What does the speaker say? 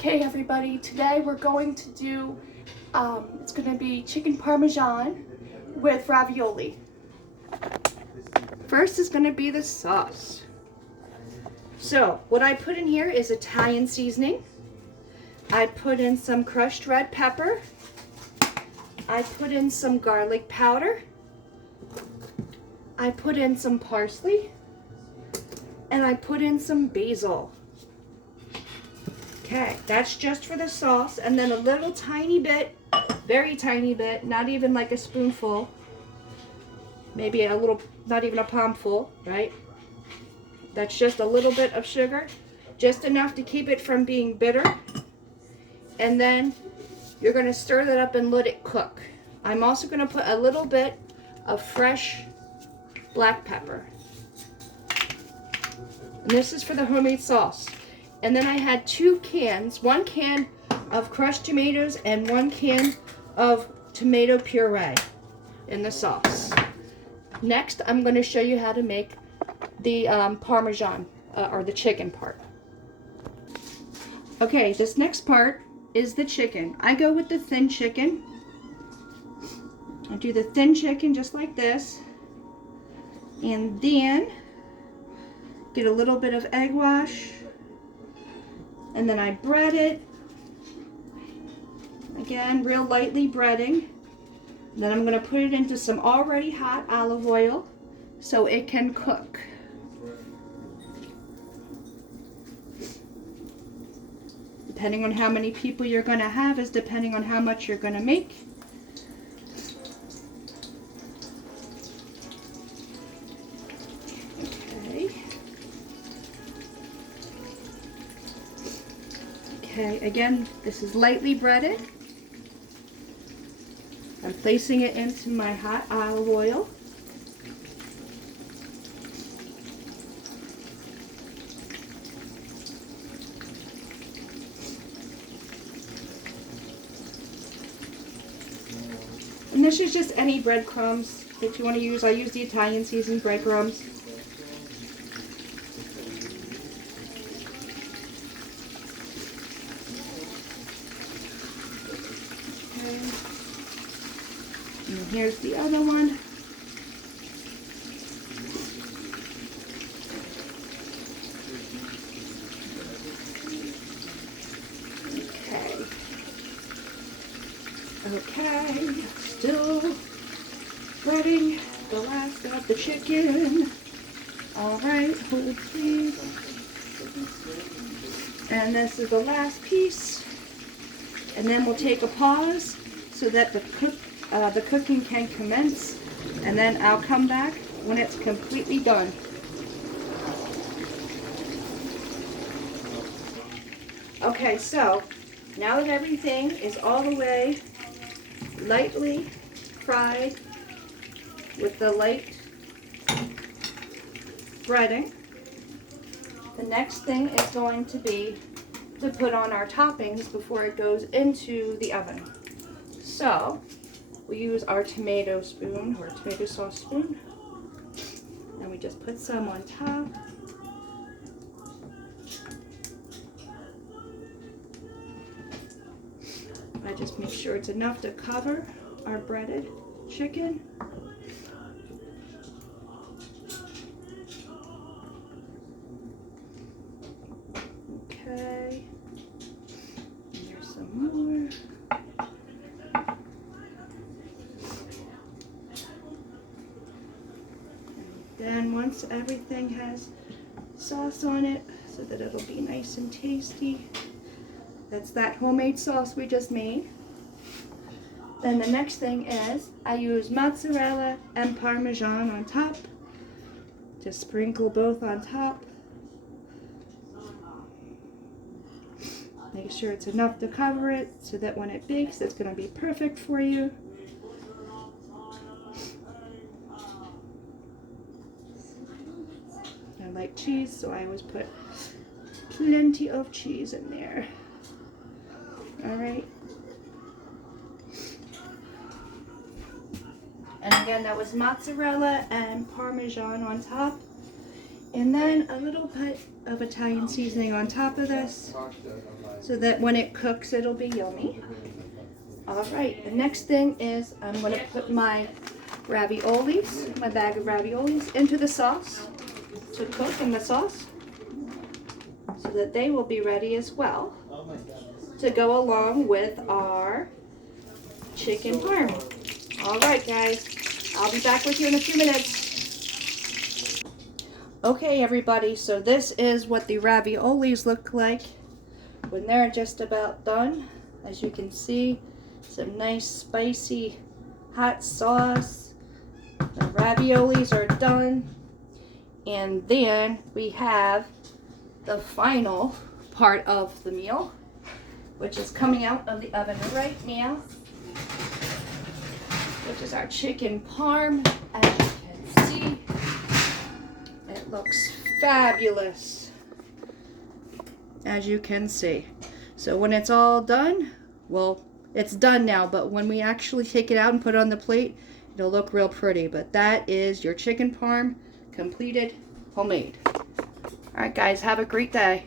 Okay everybody, today we're going to do, it's going to be chicken Parmesan with ravioli. First is going to be the sauce. So what I put in here is Italian seasoning. I put in some crushed red pepper. I put in some garlic powder. I put in some parsley. And I put in some basil. Okay, that's just for the sauce, and then a little tiny bit, very tiny bit, not even like a spoonful, maybe a little, not even a palmful, right? That's just a little bit of sugar, just enough to keep it from being bitter. And then you're going to stir that up and let it cook. I'm also going to put a little bit of fresh black pepper. And this is for the homemade sauce. And then I had 2 cans, 1 can of crushed tomatoes and 1 can of tomato puree in the sauce. Next, I'm going to show you how to make the Parmesan, or the chicken part. Okay, this next part is the chicken. I go with the thin chicken. I do the thin chicken just like this. And then get a little bit of egg wash. And then I bread it. Again, real lightly breading. And then I'm going to put it into some already hot olive oil so it can cook. Depending on how many people you're going to have is depending on how much you're going to make. Okay, again, this is lightly breaded. I'm placing it into my hot olive oil. And this is just any breadcrumbs that you want to use. I use the Italian seasoned breadcrumbs. And here's the other one. Okay, still breading the last of the chicken. Alright, hold please. And this is the last piece. And then we'll take a pause so that the cooking can commence, and then I'll come back when it's completely done. Okay, so now that everything is all the way lightly fried with the light breading, the next thing is going to be to put on our toppings before it goes into the oven. So we use our tomato spoon, or tomato sauce spoon, and we just put some on top. I just make sure it's enough to cover our breaded chicken. Okay, there's some more. Then once everything has sauce on it so that it'll be nice and tasty, that's that homemade sauce we just made. Then the next thing is I use mozzarella and Parmesan on top. Just sprinkle both on top. Make sure it's enough to cover it so that when it bakes it's going to be perfect for you. I like cheese, so I always put plenty of cheese in there. Alright. And again, that was mozzarella and Parmesan on top. And then a little bit of Italian seasoning on top of this. so that when it cooks, it'll be yummy. All right, the next thing is I'm going to put my raviolis, my bag of raviolis, into the sauce to cook in the sauce so that they will be ready as well to go along with our chicken parm. All right, guys, I'll be back with you in a few minutes. Okay, everybody, so this is what the raviolis look like when they're just about done. As you can see, some nice spicy hot sauce. The raviolis are done. And then we have the final part of the meal, which is coming out of the oven right now, which is our chicken parm. As you can see, it looks fabulous, as you can see. So when it's all done, well, it's done now, but when we actually take it out and put it on the plate, it'll look real pretty. But that is your chicken parm completed, homemade. All right, guys, have a great day.